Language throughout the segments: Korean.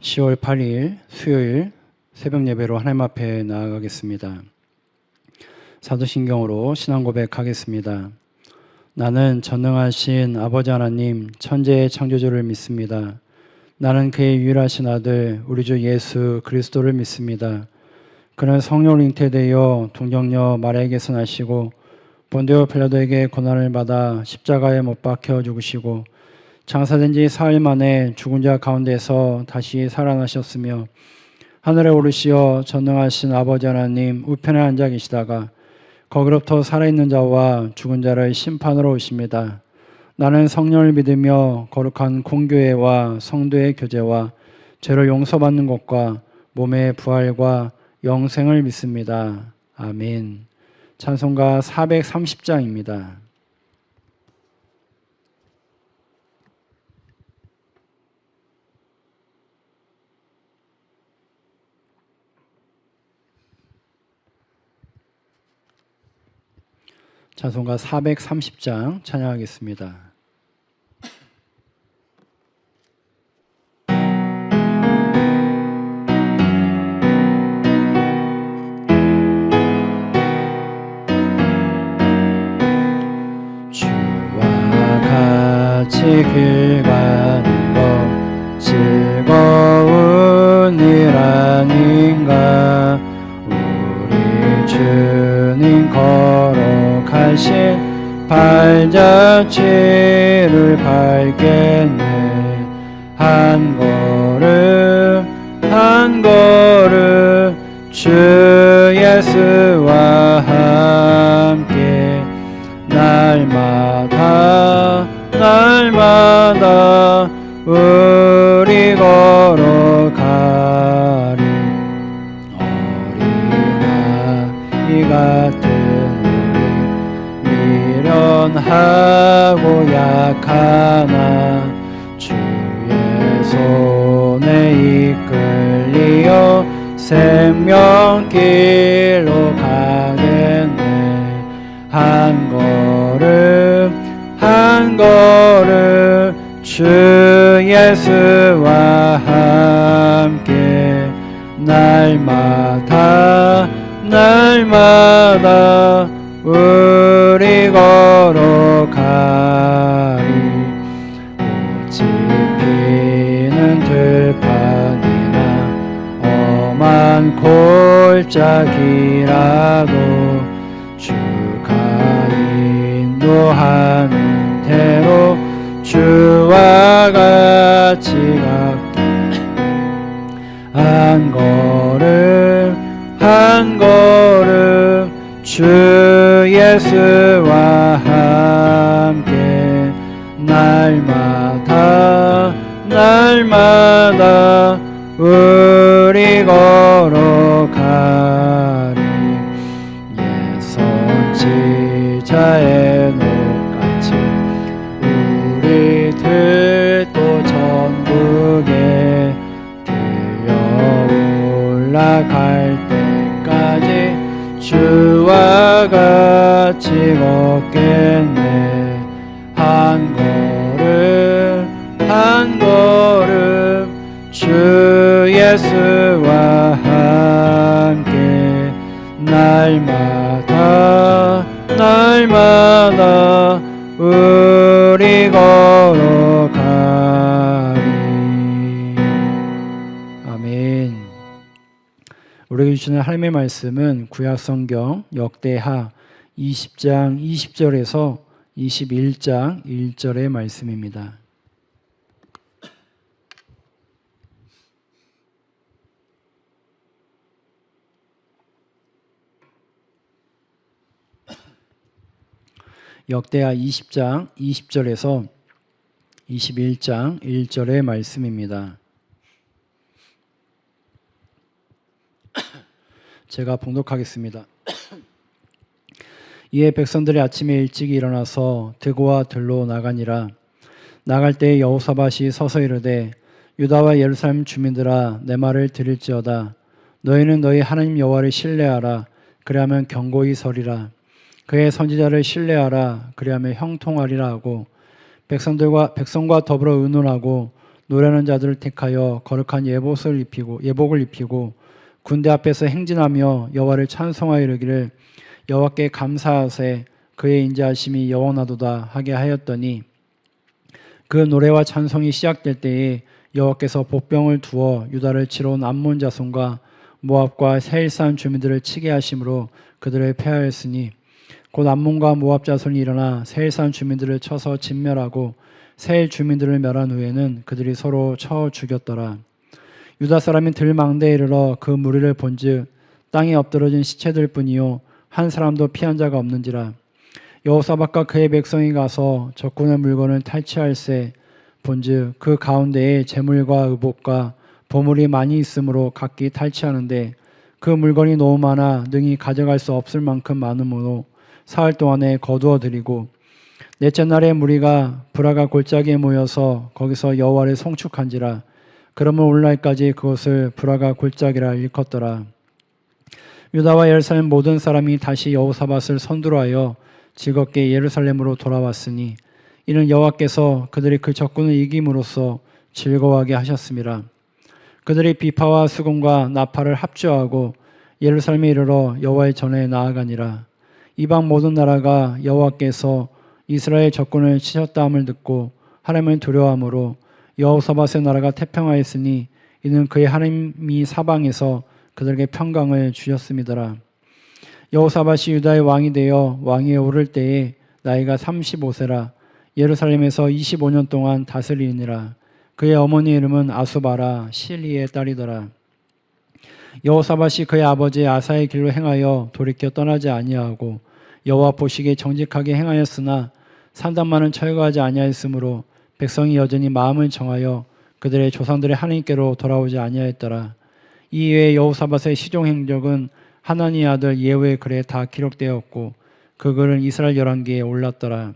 10월 8일 수요일 새벽 예배로 하나님 앞에 나아가겠습니다. 사도신경으로 신앙 고백하겠습니다. 나는 전능하신 아버지 하나님 천지의 창조주를 믿습니다. 나는 그의 유일하신 아들 우리 주 예수 그리스도를 믿습니다. 그는 성령으로 잉태되어 동정녀 마리아에게서 나시고 본디오 빌라도에게 고난을 받아 십자가에 못 박혀 죽으시고 장사된 지 사흘 만에 죽은 자 가운데서 다시 살아나셨으며 하늘에 오르시어 전능하신 아버지 하나님 우편에 앉아 계시다가 거기로부터 살아있는 자와 죽은 자를 심판으로 오십니다. 나는 성령을 믿으며 거룩한 공교회와 성도의 교제와 죄를 용서받는 것과 몸의 부활과 영생을 믿습니다. 아멘. 찬송가 430장입니다. 찬송가 430장 찬양하겠습니다. 주와 같이 길 가는 것 즐거운 일 아닌가. 우리 주님 거룩하신 발자취를 밟겠네. 한 걸음 주 예수와 함께 날마다 우리 걸어가리. 어린아이 같은 우리 미련하고 약하나 주의 손에 이끌리어 생명길로 가겠네. 한 걸음 주 예수와 함께 날마다 우리 걸어가리. 꽃이 피는 들판이나 험한 골짜기라도 주가 인도하는 대로 주와 같이 걷게. 한 걸음 주 예수와 함께 날마다 우리 걸어가리. 옛 선지자의 녹같이 우리들도 천국에 들려 올라갈 때까지 주와 같이 걷겠네. 한 걸음 주 예수와 함께 날마다 우리 걸어가리. 아멘. 우리에게 주시는 하나님의 말씀은 구약성경 역대하 20장 20절에서 21장 1절의 말씀입니다. 역대하 20장 20절에서 21장 1절의 말씀입니다. 제가 봉독하겠습니다. 이에 백성들이 아침에 일찍 일어나서 드고와 들로 나가니라. 나갈 때에 여호사밧이 서서 이르되 유다와 예루살렘 주민들아 내 말을 들을지어다. 너희는 너희 하나님 여호와를 신뢰하라. 그리하면 견고히 서리라. 그의 선지자를 신뢰하라. 그리하면 형통하리라 하고 백성과 더불어 의논하고 노래하는 자들을 택하여 거룩한 예복을 입히고 군대 앞에서 행진하며 여호와를 찬송하여 이르기를 여호와께 감사하세 그의 인자하심이 영원하도다 하게 하였더니 그 노래와 찬송이 시작될 때에 여호와께서 복병을 두어 유다를 치러 온 암몬 자손과 모압과 세일산 주민들을 치게 하심으로 그들을 패하였으니 곧 암몬과 모압 자손이 일어나 세일산 주민들을 쳐서 진멸하고 세일 주민들을 멸한 후에는 그들이 서로 쳐 죽였더라. 유다 사람이 들망대에 이르러 그 무리를 본즉 땅에 엎드러진 시체들 뿐이요 한 사람도 피한 자가 없는지라. 여호사밧과 그의 백성이 가서 적군의 물건을 탈취할세 본즉 그 가운데에 재물과 의복과 보물이 많이 있으므로 각기 탈취하는데 그 물건이 너무 많아 능히 가져갈 수 없을 만큼 많으므로 사흘 동안에 거두어 들이고 넷째 날에 무리가 브라가 골짜기에 모여서 거기서 여호와를 송축한지라. 그러면 오늘날까지 그것을 브라가 골짜기라 일컫더라. 유다와 예루살렘 모든 사람이 다시 여호사밧을 선두로하여 즐겁게 예루살렘으로 돌아왔으니 이는 여호와께서 그들이 그 적군을 이김으로써 즐거워하게 하셨음이라. 그들이 비파와 수금과 나팔을 합주하고 예루살렘에 이르러 여호와의 전에 나아가니라. 이방 모든 나라가 여호와께서 이스라엘 적군을 치셨다 함을 듣고 하나님을 두려워하므로 여호사밧의 나라가 태평하였으니 이는 그의 하나님이 사방에서 그들에게 평강을 주셨음이더라. 여호사밧이 유다의 왕이 되어 왕위에 오를 때에 나이가 35세라. 예루살렘에서 25년 동안 다스리니라. 그의 어머니 이름은 아수바라 실리의 딸이더라. 여호사밧이 그의 아버지 아사의 길로 행하여 돌이켜 떠나지 아니하고 여호와 보시기에 정직하게 행하였으나 산당만은 철거하지 아니하였으므로 백성이 여전히 마음을 정하여 그들의 조상들의 하나님께로 돌아오지 아니하였더라. 이 외에 여호사밧의 시종 행적은 하나니 아들 예후의 글에 다 기록되었고 그 글은 이스라엘 열왕기에 올랐더라.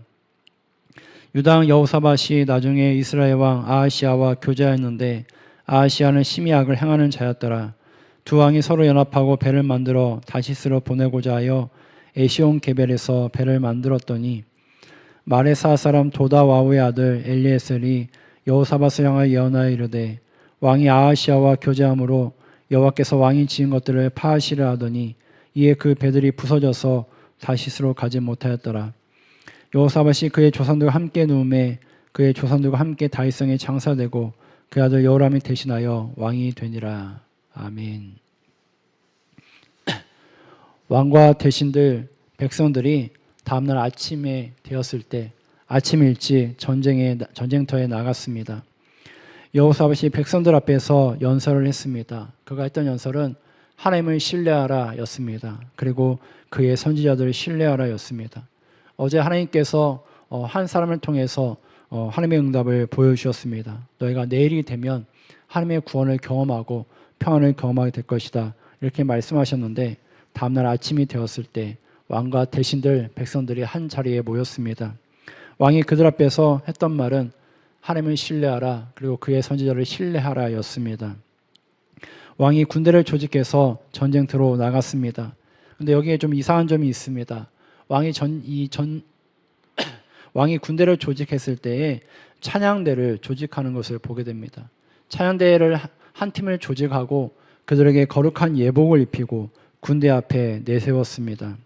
유다 왕 여호사밧이 나중에 이스라엘 왕 아하시아와 교제하였는데 아하시아는 심히 악을 행하는 자였더라. 두 왕이 서로 연합하고 배를 만들어 다시스로 보내고자 하여 에시온 게벨에서 배를 만들었더니 마레사 사람 도다와우의 아들 엘리에셀이 여호사밧을 향하여 예언하여 이르되 왕이 아하시아와 교제함으로 여호와께서 왕이 지은 것들을 파하시려 하더니 이에 그 배들이 부서져서 다시스로 가지 못하였더라. 여호사밧이 그의 조상들과 함께 누움에 그의 조상들과 함께 다윗성에 장사되고 그 아들 여호람이 대신하여 왕이 되니라. 아멘. 왕과 대신들 백성들이 다음날 아침에 되었을 때 아침 일찍 전쟁터에 나갔습니다. 여호사밧이 백성들 앞에서 연설을 했습니다. 그가 했던 연설은 하나님을 신뢰하라 였습니다. 그리고 그의 선지자들을 신뢰하라 였습니다. 어제 하나님께서 한 사람을 통해서 하나님의 응답을 보여주셨습니다. 너희가 내일이 되면 하나님의 구원을 경험하고 평안을 경험하게 될 것이다. 이렇게 말씀하셨는데 다음날 아침이 되었을 때 왕과 대신들 백성들이 한 자리에 모였습니다. 왕이 그들 앞에서 했던 말은 하나님을 신뢰하라 그리고 그의 선지자를 신뢰하라 였습니다. 왕이 군대를 조직해서 전쟁터로 나갔습니다. 그런데 여기에 좀 이상한 점이 있습니다. 왕이 군대를 조직했을 때에 찬양대를 조직하는 것을 보게 됩니다. 찬양대를 한 팀을 조직하고 그들에게 거룩한 예복을 입히고 군대 앞에 내세웠습니다.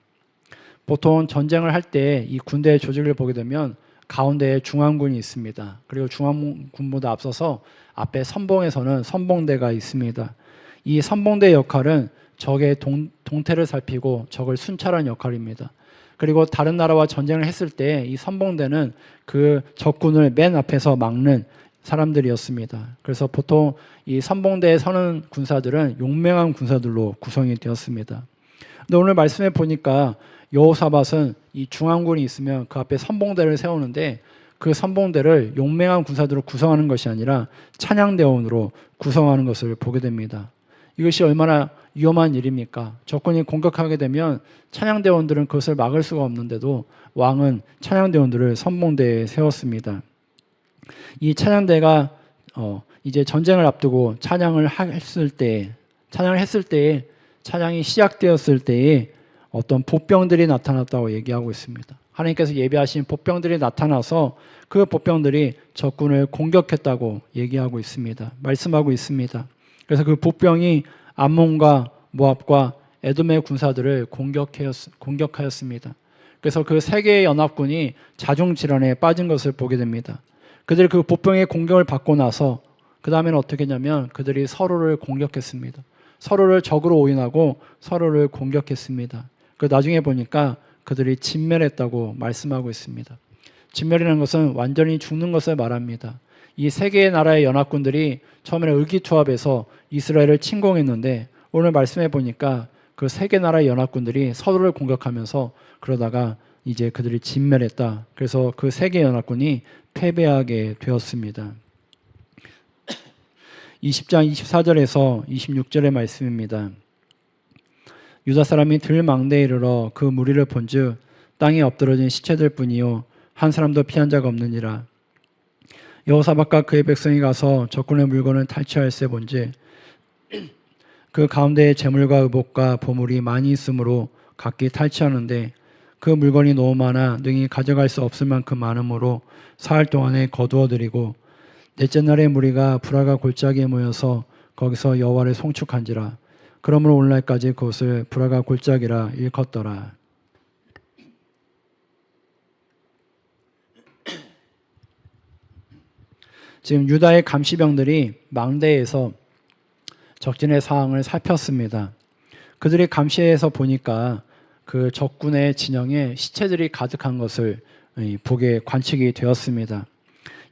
보통 전쟁을 할 때 이 군대의 조직을 보게 되면 가운데에 중앙군이 있습니다. 그리고 중앙군보다 앞서서 앞에 선봉에서는 선봉대가 있습니다. 이 선봉대의 역할은 적의 동태를 살피고 적을 순찰하는 역할입니다. 그리고 다른 나라와 전쟁을 했을 때 이 선봉대는 그 적군을 맨 앞에서 막는 사람들이었습니다. 그래서 보통 이 선봉대에 서는 군사들은 용맹한 군사들로 구성이 되었습니다. 근데 오늘 말씀에 보니까 여호사밧은 이 중앙군이 있으면 그 앞에 선봉대를 세우는데 그 선봉대를 용맹한 군사들로 구성하는 것이 아니라 찬양대원으로 구성하는 것을 보게 됩니다. 이것이 얼마나 위험한 일입니까? 적군이 공격하게 되면 찬양대원들은 그것을 막을 수가 없는데도 왕은 찬양대원들을 선봉대에 세웠습니다. 이 찬양대가 이제 전쟁을 앞두고 찬양을 했을 때에 찬양이 시작되었을 때에 어떤 보병들이 나타났다고 얘기하고 있습니다. 하나님께서 예비하신 복병들이 나타나서 그 복병들이 적군을 공격했다고 얘기하고 있습니다. 말씀하고 있습니다. 그래서 그 복병이 암몬과 모압과 에돔의 군사들을 공격하였습니다. 그래서 그 세 개의 연합군이 자중질환에 빠진 것을 보게 됩니다. 그들이 그 복병의 공격을 받고 나서 그 다음에는 어떻게 했냐면 그들이 서로를 공격했습니다. 서로를 적으로 오인하고 서로를 공격했습니다. 그 나중에 보니까 그들이 진멸했다고 말씀하고 있습니다. 진멸이라는 것은 완전히 죽는 것을 말합니다. 이 세 개의 나라의 연합군들이 처음에는 의기투합해서 이스라엘을 침공했는데 오늘 말씀해 보니까 그 세 개 나라의 연합군들이 서로를 공격하면서 그러다가 이제 그들이 진멸했다. 그래서 그 세 개 연합군이 패배하게 되었습니다. 20장 24절에서 26절의 말씀입니다. 유다 사람이 들망대에 이르러 그 무리를 본즉 땅에 엎드러진 시체들 뿐이요 한 사람도 피한 자가 없느니라. 여호사밧과 그의 백성이 가서 적군의 물건을 탈취할세 본즉 그 가운데에 재물과 의복과 보물이 많이 있으므로 각기 탈취하는데 그 물건이 너무 많아 능히 가져갈 수 없을 만큼 많으므로 사흘 동안에 거두어들이고 넷째 날에 무리가 브라가 골짜기에 모여서 거기서 여호와를 송축한지라. 그러므로 오늘날까지 그것을 브라가 골짜기라 일컫더라. 지금 유다의 감시병들이 망대에서 적진의 상황을 살폈습니다. 그들이 감시해서 보니까 그 적군의 진영에 시체들이 가득한 것을 보게 관측이 되었습니다.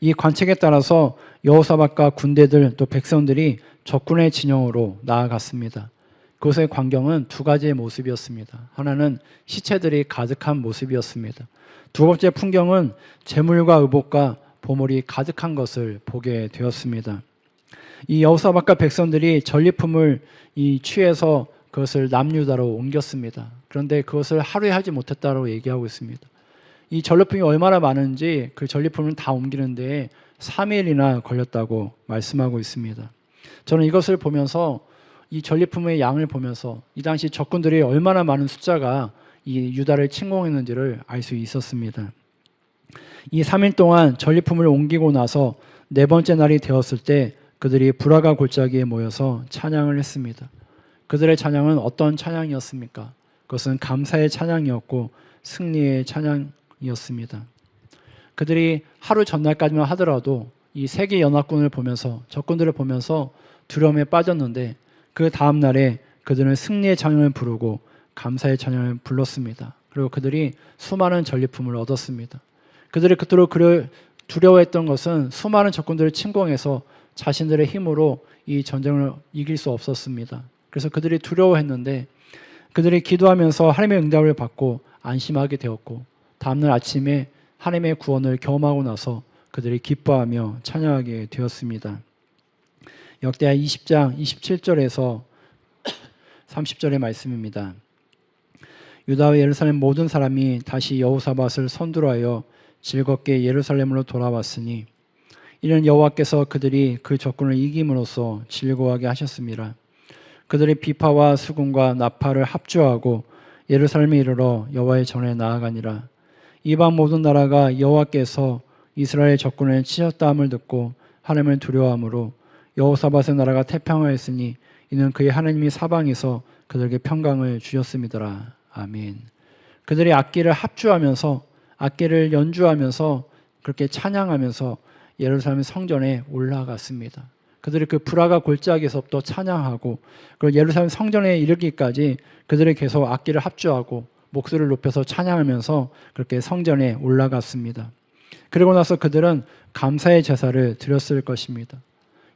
이 관측에 따라서 여호사밧과 군대들 또 백성들이 적군의 진영으로 나아갔습니다. 그것의 광경은 두 가지의 모습이었습니다. 하나는 시체들이 가득한 모습이었습니다. 두 번째 풍경은 재물과 의복과 보물이 가득한 것을 보게 되었습니다. 이 여호사밧과 백성들이 전리품을 취해서 그것을 남유다로 옮겼습니다. 그런데 그것을 하루에 하지 못했다고 얘기하고 있습니다. 이 전리품이 얼마나 많은지 그 전리품을 다 옮기는데 3일이나 걸렸다고 말씀하고 있습니다. 저는 이것을 보면서 이 전리품의 양을 보면서 이 당시 적군들이 얼마나 많은 숫자가 이 유다를 침공했는지를 알 수 있었습니다. 이 3일 동안 전리품을 옮기고 나서 네 번째 날이 되었을 때 그들이 브라가 골짜기에 모여서 찬양을 했습니다. 그들의 찬양은 어떤 찬양이었습니까? 그것은 감사의 찬양이었고 승리의 찬양이었습니다. 그들이 하루 전날까지만 하더라도 이 세계 연합군을 보면서 적군들을 보면서 두려움에 빠졌는데 그 다음 날에 그들은 승리의 찬양을 부르고 감사의 찬양을 불렀습니다. 그리고 그들이 수많은 전리품을 얻었습니다. 그들이 그토록 두려워했던 것은 수많은 적군들을 침공해서 자신들의 힘으로 이 전쟁을 이길 수 없었습니다. 그래서 그들이 두려워했는데 그들이 기도하면서 하나님의 응답을 받고 안심하게 되었고 다음날 아침에 하나님의 구원을 경험하고 나서 그들이 기뻐하며 찬양하게 되었습니다. 역대하 20장 27절에서 30절의 말씀입니다. 유다와 예루살렘 모든 사람이 다시 여호사밧을 선두로하여 즐겁게 예루살렘으로 돌아왔으니 이는 여호와께서 그들이 그 적군을 이김으로써 즐거워하게 하셨습니다. 그들이 비파와 수금과 나팔을 합주하고 예루살렘에 이르러 여호와의 전에 나아가니라. 이방 모든 나라가 여호와께서 이스라엘 적군을 치셨다 함을 듣고 하나님을 두려워하므로 여호사밧의 나라가 태평하였으니 이는 그의 하나님이 사방에서 그들에게 평강을 주셨음이더라. 아멘. 그들이 악기를 합주하면서 악기를 연주하면서 그렇게 찬양하면서 예루살렘 성전에 올라갔습니다. 그들이 그 브라가 골짜기에서부터 찬양하고 그리고 예루살렘 성전에 이르기까지 그들이 계속 악기를 합주하고 목소리를 높여서 찬양하면서 그렇게 성전에 올라갔습니다. 그리고 나서 그들은 감사의 제사를 드렸을 것입니다.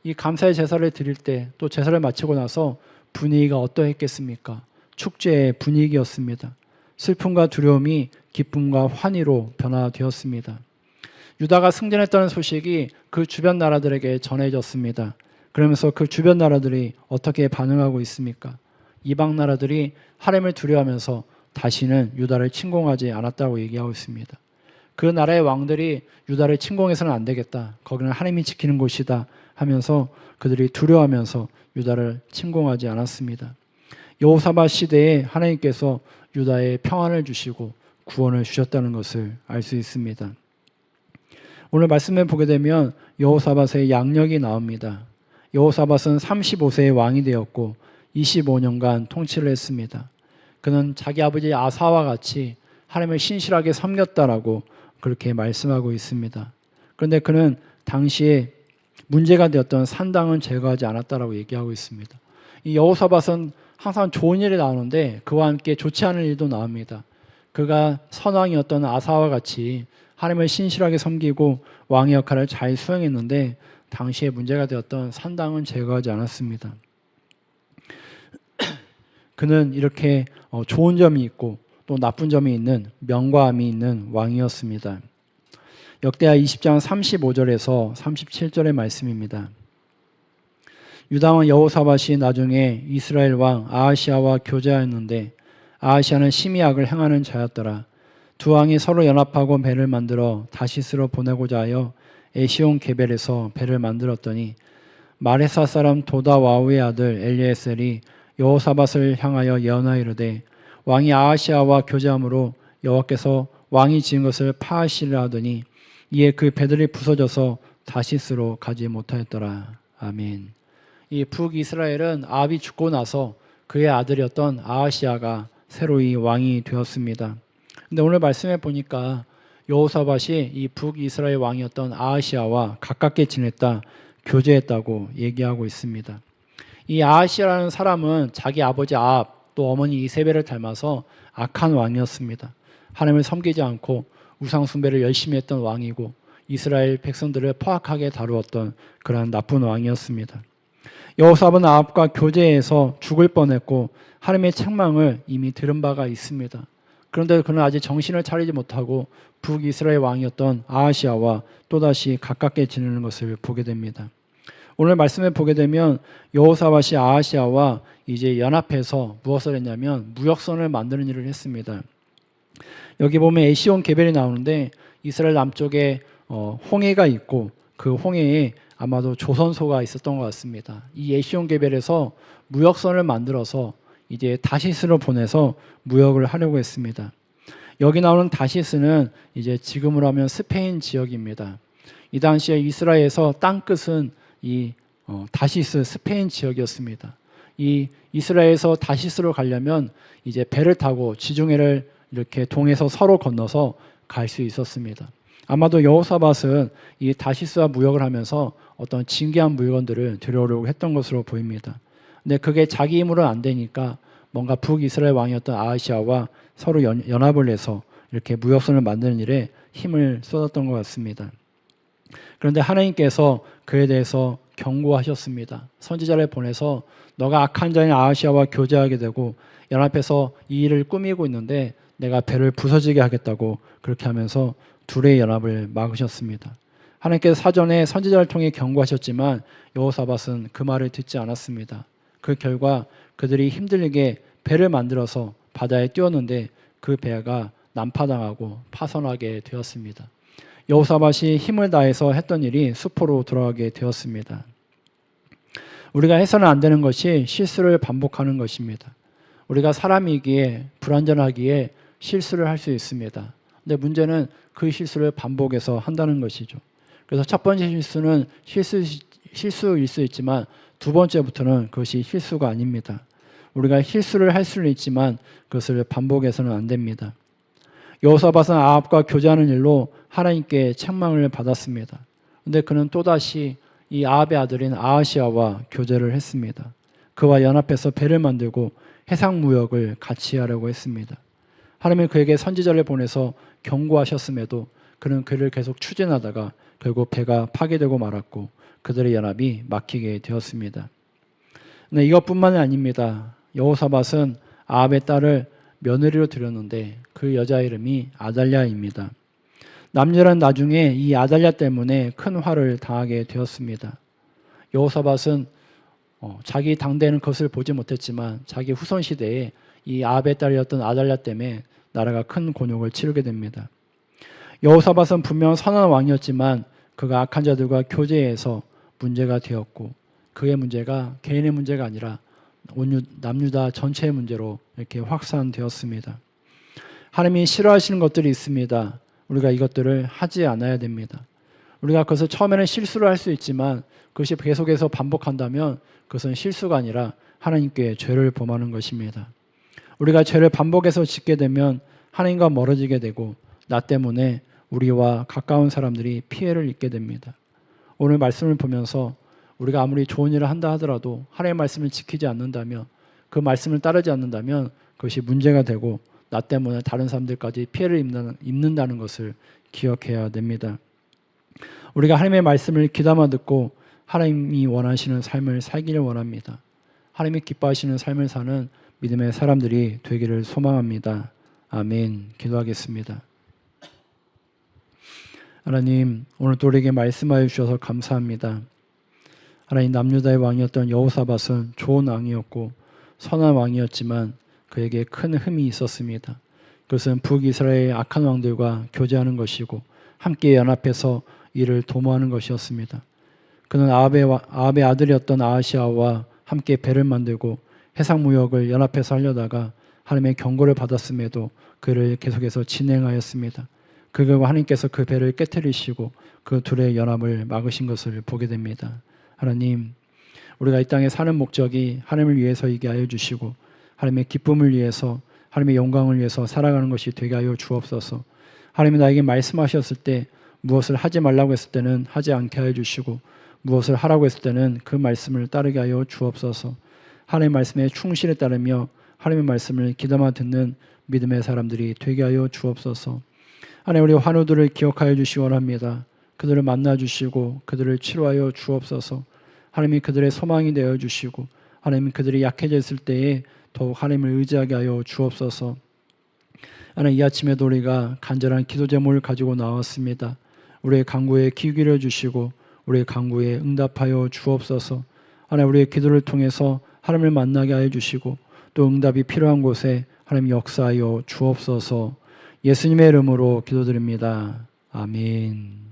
이 감사의 제사를 드릴 때 또 제사를 마치고 나서 분위기가 어떠했겠습니까? 축제의 분위기였습니다. 슬픔과 두려움이 기쁨과 환희로 변화되었습니다. 유다가 승전했다는 소식이 그 주변 나라들에게 전해졌습니다. 그러면서 그 주변 나라들이 어떻게 반응하고 있습니까? 이방 나라들이 하나님을 두려워하면서 다시는 유다를 침공하지 않았다고 얘기하고 있습니다. 그 나라의 왕들이 유다를 침공해서는 안 되겠다. 거기는 하나님이 지키는 곳이다 하면서 그들이 두려워하면서 유다를 침공하지 않았습니다. 여호사밧 시대에 하나님께서 유다에 평안을 주시고 구원을 주셨다는 것을 알 수 있습니다. 오늘 말씀을 보게 되면 여호사밧의 양력이 나옵니다. 여호사밧은 35세의 왕이 되었고 25년간 통치를 했습니다. 그는 자기 아버지 아사와 같이 하나님을 신실하게 섬겼다라고 그렇게 말씀하고 있습니다. 그런데 그는 당시에 문제가 되었던 산당은 제거하지 않았다라고 얘기하고 있습니다. 이 여호사밧은 항상 좋은 일이 나오는데 그와 함께 좋지 않은 일도 나옵니다. 그가 선왕이었던 아사와 같이 하나님을 신실하게 섬기고 왕의 역할을 잘 수행했는데 당시에 문제가 되었던 산당은 제거하지 않았습니다. 그는 이렇게 좋은 점이 있고 또 나쁜 점이 있는 명과 암이 있는 왕이었습니다. 역대하 20장 35절에서 37절의 말씀입니다. 유다왕 여호사밧이 나중에 이스라엘 왕 아하시아와 교제하였는데 아하시아는 심히 악을 행하는 자였더라. 두 왕이 서로 연합하고 배를 만들어 다시스로 보내고자 하여 에시온 게벨에서 배를 만들었더니 마레사 사람 도다와우의 아들 엘리에셀이 여호사밧을 향하여 예언하이르되 왕이 아하시아와 교제함으로 여호와께서 왕이 지은 것을 파하시리라 하더니 이에 그 배들이 부서져서 다시스로 가지 못하였더라. 아멘. 이 북이스라엘은 아합이 죽고 나서 그의 아들이었던 아하시아가 새로이 왕이 되었습니다. 근데 오늘 말씀해 보니까 여호사밧이 이 북이스라엘 왕이었던 아하시아와 가깝게 지냈다, 교제했다고 얘기하고 있습니다. 이 아하시아라는 사람은 자기 아버지 아합 또 어머니 이세벨을 닮아서 악한 왕이었습니다. 하나님을 섬기지 않고 우상 숭배를 열심히 했던 왕이고 이스라엘 백성들을 포악하게 다루었던 그런 나쁜 왕이었습니다. 여호사밧은 아합과 교제해서 죽을 뻔했고 하나님의 책망을 이미 들은 바가 있습니다. 그런데 그는 아직 정신을 차리지 못하고 북이스라엘 왕이었던 아하시아와 또다시 가깝게 지내는 것을 보게 됩니다. 오늘 말씀을 보게 되면 여호사밧이 아하시아와 이제 연합해서 무엇을 했냐면 무역선을 만드는 일을 했습니다. 여기 보면 에시온 게벨이 나오는데 이스라엘 남쪽에 홍해가 있고 그 홍해에 아마도 조선소가 있었던 것 같습니다. 이 에시온 게벨에서 무역선을 만들어서 이제 다시스로 보내서 무역을 하려고 했습니다. 여기 나오는 다시스는 이제 지금으로 하면 스페인 지역입니다. 이 당시에 이스라엘에서 땅끝은 이 다시스 스페인 지역이었습니다. 이 이스라엘에서 다시스로 가려면 이제 배를 타고 지중해를 이렇게 동에서 서로 건너서 갈 수 있었습니다. 아마도 여호사밧은 이 다시스와 무역을 하면서 어떤 진귀한 물건들을 들여오려고 했던 것으로 보입니다. 근데 그게 자기 힘으로는 안 되니까 뭔가 북이스라엘 왕이었던 아하시아와 서로 연합을 해서 이렇게 무역선을 만드는 일에 힘을 쏟았던 것 같습니다. 그런데 하나님께서 그에 대해서 경고하셨습니다. 선지자를 보내서 너가 악한 자인 아하시아와 교제하게 되고 연합해서 이 일을 꾸미고 있는데 내가 배를 부서지게 하겠다고 그렇게 하면서 둘의 연합을 막으셨습니다. 하나님께서 사전에 선지자를 통해 경고하셨지만 여호사밧은 그 말을 듣지 않았습니다. 그 결과 그들이 힘들게 배를 만들어서 바다에 띄웠는데 그 배가 난파당하고 파손하게 되었습니다. 여호사밧이 힘을 다해서 했던 일이 수포로 돌아가게 되었습니다. 우리가 해서는 안 되는 것이 실수를 반복하는 것입니다. 우리가 사람이기에 불완전하기에 실수를 할 수 있습니다. 근데 문제는 그 실수를 반복해서 한다는 것이죠. 그래서 첫 번째 실수는 실수일 수 있지만 두 번째부터는 그것이 실수가 아닙니다. 우리가 실수를 할 수는 있지만 그것을 반복해서는 안 됩니다. 여호사밧은 아합과 교제하는 일로 하나님께 책망을 받았습니다. 그런데 그는 또다시 이 아합의 아들인 아하시아와 교제를 했습니다. 그와 연합해서 배를 만들고 해상무역을 같이 하려고 했습니다. 하나님은 그에게 선지자를 보내서 경고하셨음에도 그는 그를 계속 추진하다가 결국 배가 파괴되고 말았고 그들의 연합이 막히게 되었습니다. 네, 이것뿐만이 아닙니다. 여호사밧은 아합의 딸을 며느리로 들였는데 그 여자 이름이 아달랴입니다. 남녀는 나중에 이 아달랴 때문에 큰 화를 당하게 되었습니다. 여호사밧은 자기 당대는 그것을 보지 못했지만 자기 후손 시대에 이 아합의 딸이었던 아달랴 때문에 나라가 큰 곤욕을 치르게 됩니다. 여호사밧은 분명 선한 왕이었지만 그가 악한 자들과 교제해서 문제가 되었고 그의 문제가 개인의 문제가 아니라 온 남유다 전체의 문제로 이렇게 확산되었습니다. 하나님이 싫어하시는 것들이 있습니다. 우리가 이것들을 하지 않아야 됩니다. 우리가 그것을 처음에는 실수를 할 수 있지만 그것이 계속해서 반복한다면 그것은 실수가 아니라 하나님께 죄를 범하는 것입니다. 우리가 죄를 반복해서 짓게 되면 하나님과 멀어지게 되고 나 때문에 우리와 가까운 사람들이 피해를 입게 됩니다. 오늘 말씀을 보면서 우리가 아무리 좋은 일을 한다 하더라도 하나님의 말씀을 지키지 않는다면, 그 말씀을 따르지 않는다면 그것이 문제가 되고 나 때문에 다른 사람들까지 피해를 입는다는 것을 기억해야 됩니다. 우리가 하나님의 말씀을 귀담아 듣고 하나님이 원하시는 삶을 살기를 원합니다. 하나님이 기뻐하시는 삶을 사는 믿음의 사람들이 되기를 소망합니다. 아멘. 기도하겠습니다. 하나님, 오늘도 우리에게 말씀하여 주셔서 감사합니다. 하나님, 남유다의 왕이었던 여호사밧은 좋은 왕이었고 선한 왕이었지만 그에게 큰 흠이 있었습니다. 그것은 북이스라엘의 악한 왕들과 교제하는 것이고 함께 연합해서 이를 도모하는 것이었습니다. 그는 아합의 아들이었던 아하시아와 함께 배를 만들고 해상무역을 연합해서 하려다가 하나님의 경고를 받았음에도 그를 계속해서 진행하였습니다. 그 결과 하나님께서 그 배를 깨뜨리시고 그 둘의 연합을 막으신 것을 보게 됩니다. 하나님, 우리가 이 땅에 사는 목적이 하나님을 위해서이게 하여 주시고 하나님의 기쁨을 위해서, 하나님의 영광을 위해서 살아가는 것이 되게 하여 주옵소서. 하나님이 나에게 말씀하셨을 때 무엇을 하지 말라고 했을 때는 하지 않게 하여 주시고 무엇을 하라고 했을 때는 그 말씀을 따르게 하여 주옵소서. 하나님의 말씀에 충실히 따르며 하나님의 말씀을 귀담아 듣는 믿음의 사람들이 되게 하여 주옵소서. 하나님, 우리 환우들을 기억하여 주시기 원합니다. 그들을 만나 주시고 그들을 치료하여 주옵소서. 하나님이 그들의 소망이 되어 주시고 하나님이 그들이 약해졌을 때에 더욱 하나님을 의지하게 하여 주옵소서. 하나님, 이 아침에도 우리가 간절한 기도 제목을 가지고 나왔습니다. 우리의 간구에 귀 기울여 주시고 우리의 간구에 응답하여 주옵소서. 하나님, 우리의 기도를 통해서 하나님을 만나게 하여 주시고 또 응답이 필요한 곳에 하나님 역사하여 주옵소서. 예수님의 이름으로 기도드립니다. 아멘.